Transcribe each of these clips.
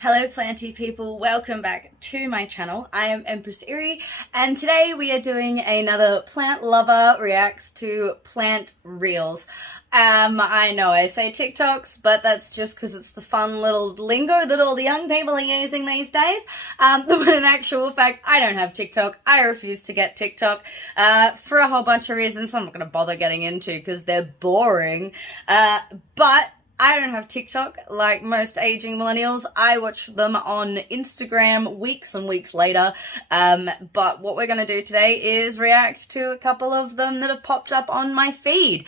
Hello planty people, welcome back to my channel. I am Empress Eerie and today we are doing another plant lover reacts to plant reels. I know I say TikToks, but that's just because it's the fun little lingo that all the young people are using these days. But in actual fact, I don't have TikTok. I refuse to get TikTok for a whole bunch of reasons I'm not going to bother getting into because they're boring. But I don't have TikTok like most aging millennials. I watch them on Instagram weeks and weeks later. But what we're going to do today is react to a couple of them that have popped up on my feed.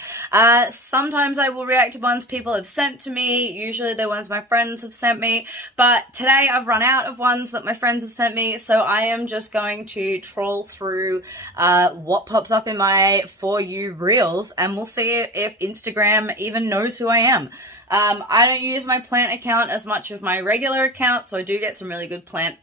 Sometimes I will react to ones people have sent to me. Usually they're ones my friends have sent me. But today I've run out of ones that my friends have sent me. So I am just going to troll through what pops up in my For You Reels. And we'll see if Instagram even knows who I am. I don't use my plant account as much of my regular account, so I do get some really good plant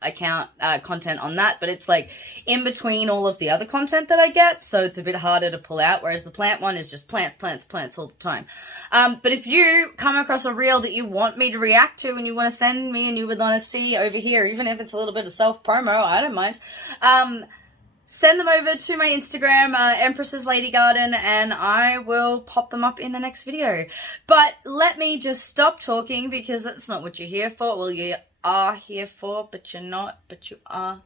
account content on that, but it's like in between all of the other content that I get, so it's a bit harder to pull out, whereas the plant one is just plants, plants, plants all the time. But if you come across a reel that you want me to react to and you want to send me and you would want to see over here, even if it's a little bit of self-promo, I don't mind. Send them over to my Instagram, Empress's Lady Garden, and I will pop them up in the next video. But let me just stop talking because that's not what you're here for. Well, you are here for, but you're not, but you are.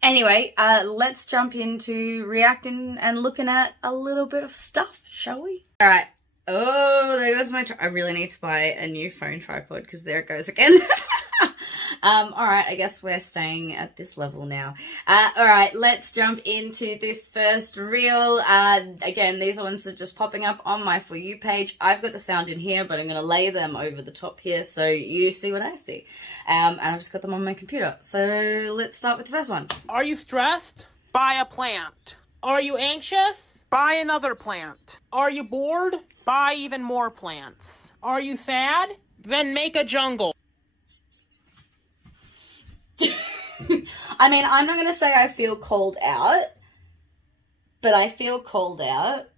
Anyway, let's jump into reacting and looking at a little bit of stuff, shall we? All right. Oh, there goes my... I really need to buy a new phone tripod because there it goes again. Alright, I guess we're staying at this level now. Alright, let's jump into this first reel. Again, these are ones that are just popping up on my For You page. I've got the sound in here, but I'm going to lay them over the top here so you see what I see. And I've just got them on my computer. So let's start with the first one. Are you stressed? Buy a plant. Are you anxious? Buy another plant. Are you bored? Buy even more plants. Are you sad? Then make a jungle. I mean, I'm not going to say I feel called out, but I feel called out.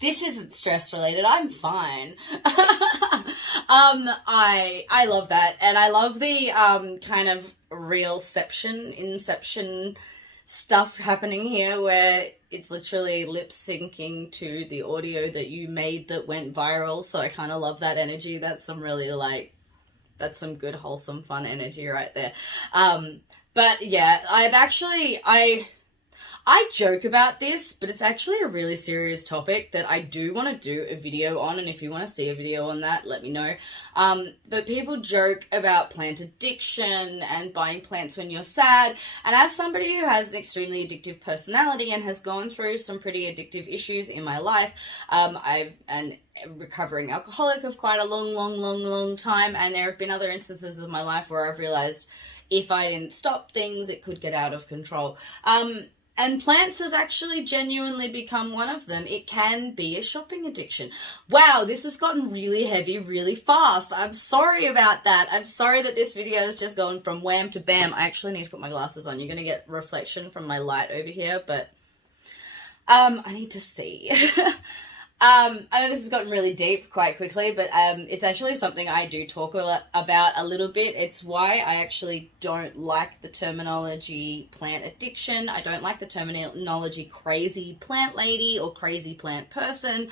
This isn't stress related. I'm fine. I love that. And I love the kind of inception stuff happening here where it's literally lip syncing to the audio that you made that went viral. So I kind of love that energy. That's some really that's some good, wholesome, fun energy right there. But yeah, I joke about this, but it's actually a really serious topic that I do want to do a video on, and if you want to see a video on that, let me know. But people joke about plant addiction and buying plants when you're sad, and as somebody who has an extremely addictive personality and has gone through some pretty addictive issues in my life, I've an recovering alcoholic of quite a long time, and there have been other instances of my life where I've realized if I didn't stop things, it could get out of control. And plants has actually genuinely become one of them. It can be a shopping addiction. Wow, this has gotten really heavy really fast. I'm sorry about that. I'm sorry that this video is just going from wham to bam. I actually need to put my glasses on. You're going to get reflection from my light over here, but I need to see. I know this has gotten really deep quite quickly, but it's actually something I do talk about a little bit. It's why I actually don't like the terminology plant addiction. I don't like the terminology crazy plant lady or crazy plant person.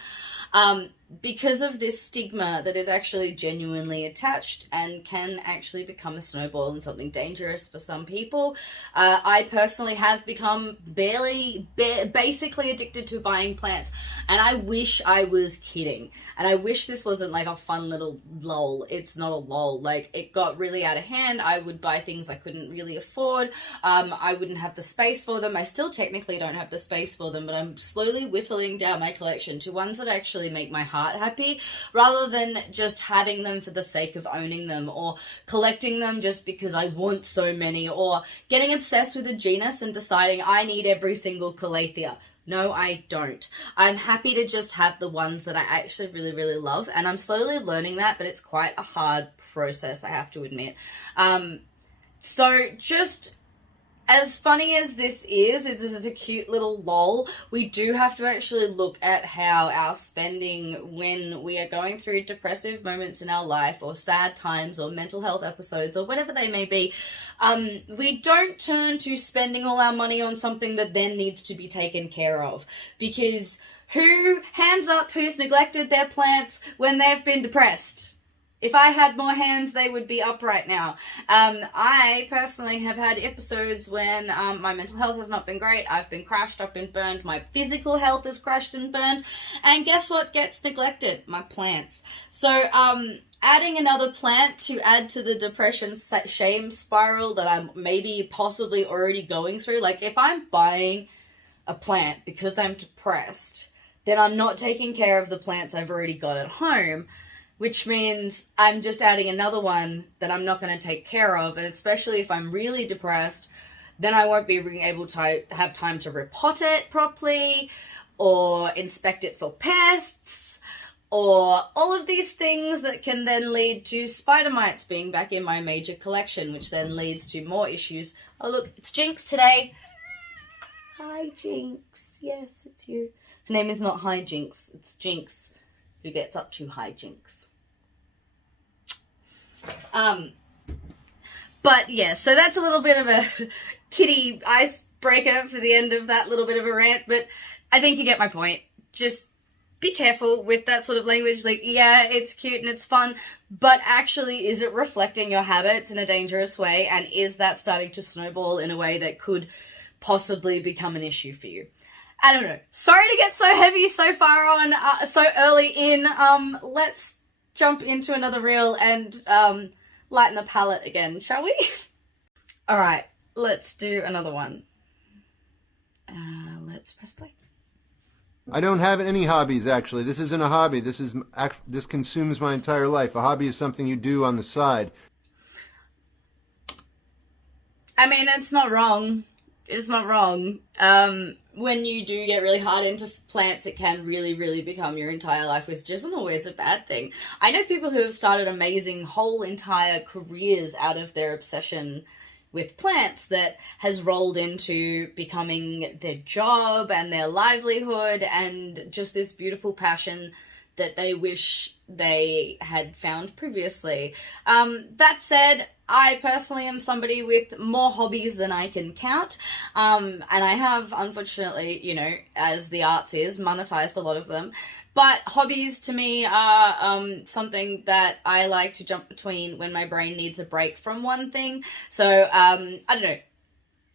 Because of this stigma that is actually genuinely attached and can actually become a snowball and something dangerous for some people. I personally have become basically addicted to buying plants, and I wish I was kidding. And I wish this wasn't like a fun little lol. It's not a lol. Like, it got really out of hand. I would buy things I couldn't really afford. I wouldn't have the space for them. I still technically don't have the space for them, but I'm slowly whittling down my collection to ones that actually make my heart happy, rather than just having them for the sake of owning them, or collecting them just because I want so many, or getting obsessed with a genus and deciding I need every single Calathea. No, I don't. I'm happy to just have the ones that I actually really love, and I'm slowly learning that, but it's quite a hard process, I have to admit. So just as funny as this is, it's a cute little lol, we do have to actually look at how our spending when we are going through depressive moments in our life or sad times or mental health episodes or whatever they may be, we don't turn to spending all our money on something that then needs to be taken care of. Because hands up, who's neglected their plants when they've been depressed? If I had more hands, they would be up right now. I personally have had episodes when my mental health has not been great. I've been crashed, I've been burned. My physical health is crashed and burned. And guess what gets neglected? My plants. So adding another plant to add to the depression shame spiral that I'm maybe possibly already going through. Like if I'm buying a plant because I'm depressed, then I'm not taking care of the plants I've already got at home, which means I'm just adding another one that I'm not going to take care of. And especially if I'm really depressed, then I won't be able to have time to repot it properly or inspect it for pests or all of these things that can then lead to spider mites being back in my major collection, which then leads to more issues. Oh, look, it's Jinx today. Hi, Jinx. Yes, it's you. Her name is not Hi Jinx, it's Jinx, who gets up to hijinks. But yeah, so that's a little bit of a kitty icebreaker for the end of that little bit of a rant, but I think you get my point. Just be careful with that sort of language. Like, yeah, it's cute and it's fun, but actually, is it reflecting your habits in a dangerous way? And is that starting to snowball in a way that could possibly become an issue for you? I don't know. Sorry to get so heavy so far on, so early in. Let's jump into another reel and lighten the palette again, shall we? All right, let's do another one. Let's press play. I don't have any hobbies, actually. This isn't a hobby. This consumes my entire life. A hobby is something you do on the side. I mean, it's not wrong. It's not wrong. When you do get really hard into plants, it can really, really become your entire life, which isn't always a bad thing. I know people who have started amazing whole entire careers out of their obsession with plants that has rolled into becoming their job and their livelihood and just this beautiful passion that they wish they had found previously. That said, I personally am somebody with more hobbies than I can count, and I have, unfortunately, you know, as the arts is, monetized a lot of them, but hobbies to me are something that I like to jump between when my brain needs a break from one thing. So, I don't know.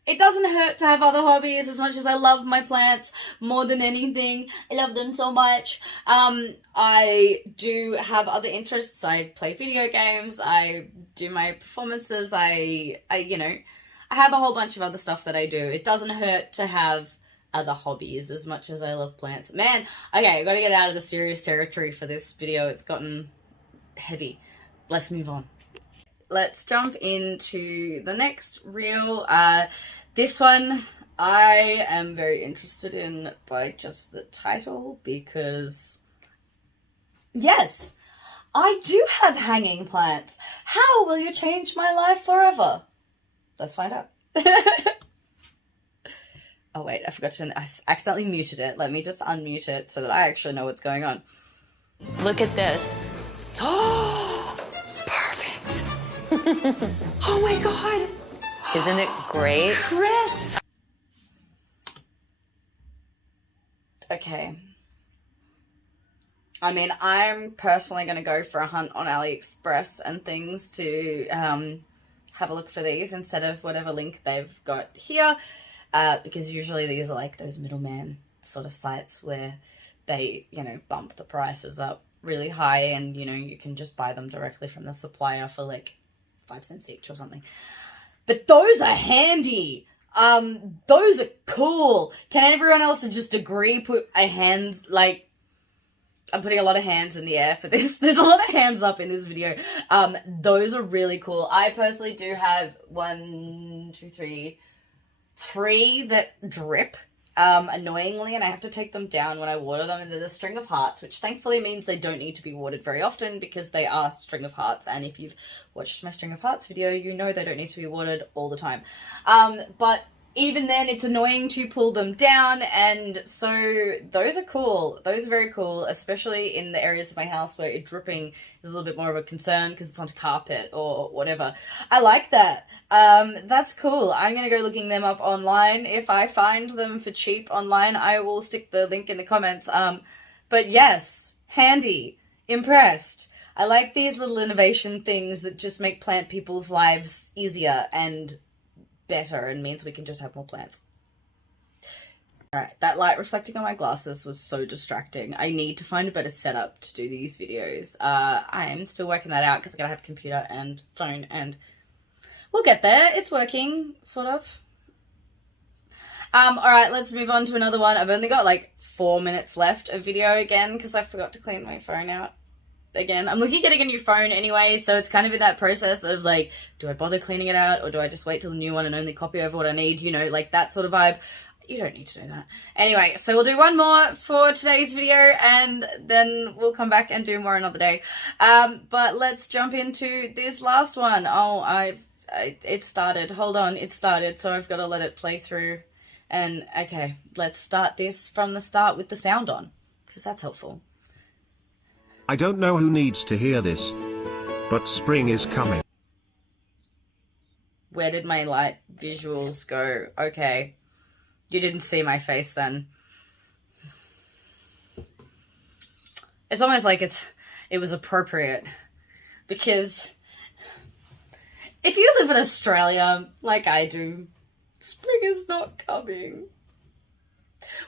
It doesn't hurt to have other hobbies. As much as I love my plants more than anything, I love them so much. I do have other interests. I play video games. I do my performances. I you know, I have a whole bunch of other stuff that I do. It doesn't hurt to have other hobbies as much as I love plants. Man, okay, I've got to get out of the serious territory for this video. It's gotten heavy. Let's move on. Let's jump into the next reel. This one I am very interested in by just the title because, yes, I do have hanging plants. How will you change my life forever? Let's find out. Oh wait, I forgot to, I accidentally muted it. Let me just unmute it so that I actually know what's going on. Look at this. Oh, perfect. Oh my God. Isn't it great? Chris. Okay. I mean, I'm personally going to go for a hunt on AliExpress and things to have a look for these instead of whatever link they've got here, because usually these are like those middleman sort of sites where they, you know, bump the prices up really high and, you know, you can just buy them directly from the supplier for like 5 cents each or something. But those are handy. Those are cool. Can everyone else just agree? Put a hands, like, I'm putting a lot of hands in the air for this. There's a lot of hands up in this video. Those are really cool. I personally do have 3 that drip. annoyingly, and I have to take them down when I water them, and they're the string of hearts, which thankfully means they don't need to be watered very often because they are string of hearts, and if you've watched my string of hearts video, you know they don't need to be watered all the time. But even then, it's annoying to pull them down, and so those are cool. Those are very cool, especially in the areas of my house where dripping is a little bit more of a concern because it's onto carpet or whatever. I like that. That's cool. I'm going to go looking them up online. If I find them for cheap online, I will stick the link in the comments. But yes, handy, impressed. I like these little innovation things that just make plant people's lives easier and better and means we can just have more plants. Alright, that light reflecting on my glasses was so distracting. I need to find a better setup to do these videos. I am still working that out because I gotta have a computer and phone, and we'll get there. It's working, sort of. Alright, let's move on to another one. I've only got like 4 minutes left of video again because I forgot to clean my phone out again. I'm looking at getting a new phone anyway, so it's kind of in that process of like, do I bother cleaning it out or do I just wait till the new one and only copy over what I need, you know, like that sort of vibe. You don't need to know that. Anyway, so we'll do one more for today's video and then we'll come back and do more another day. But let's jump into this last one. Oh, it started. Hold on, it started, so I've got to let it play through. And okay, let's start this from the start with the sound on, because that's helpful. I don't know who needs to hear this, but spring is coming. Where did my light visuals go? Okay. You didn't see my face then. It's almost like it was appropriate, because if you live in Australia like I do, spring is not coming.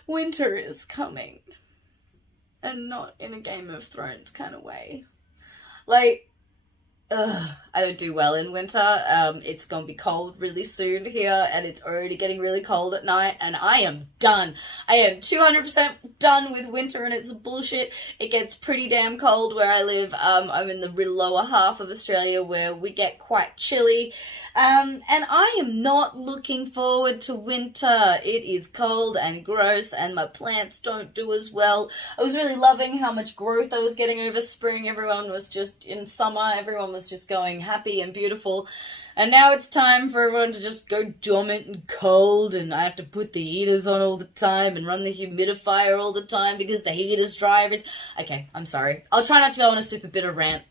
Winter is coming. And not in a Game of Thrones kind of way. Like, I don't do well in winter. It's gonna be cold really soon here, and it's already getting really cold at night, and I am done. I am 200% done with winter and it's bullshit. It gets pretty damn cold where I live. I'm in the real lower half of Australia where we get quite chilly. And I am not looking forward to winter. It is cold and gross, and my plants don't do as well. I was really loving how much growth I was getting over spring. Everyone was just in summer. Everyone was just going happy and beautiful. And now it's time for everyone to just go dormant and cold, and I have to put the heaters on all the time and run the humidifier all the time because the heater's driving. Okay, I'm sorry. I'll try not to go on a super bitter rant.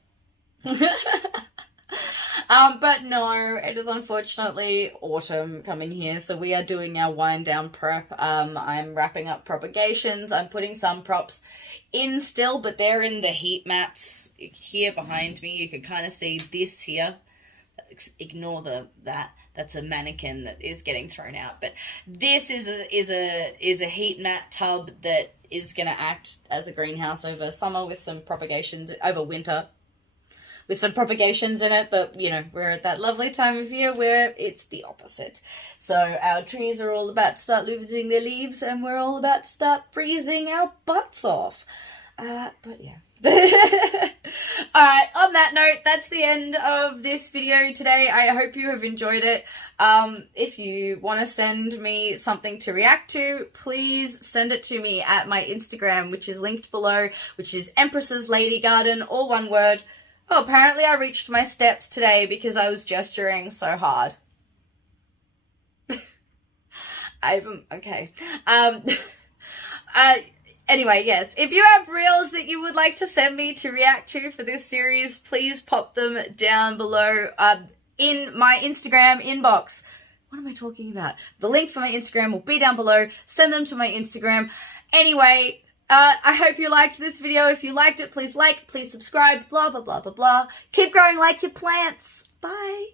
But no, it is unfortunately autumn coming here, so we are doing our wind down prep. I'm wrapping up propagations. I'm putting some props in still, but they're in the heat mats here behind me. You can kind of see this here. Ignore that. That's a mannequin that is getting thrown out. But this is a heat mat tub that is going to act as a greenhouse over summer with some propagations over winter. With some propagations in it, but, you know, we're at that lovely time of year where it's the opposite. So our trees are all about to start losing their leaves, and we're all about to start freezing our butts off. But yeah. Alright, on that note, that's the end of this video today. I hope you have enjoyed it. If you want to send me something to react to, please send it to me at my Instagram, which is linked below, which is Empress's Lady Garden, all one word. Oh, apparently I reached my steps today because I was gesturing so hard. Okay. Anyway, yes, if you have reels that you would like to send me to react to for this series, please pop them down below in my Instagram inbox. What am I talking about? The link for my Instagram will be down below. Send them to my Instagram. Anyway, I hope you liked this video. If you liked it, please like, please subscribe, blah, blah, blah, blah, blah. Keep growing like your plants. Bye.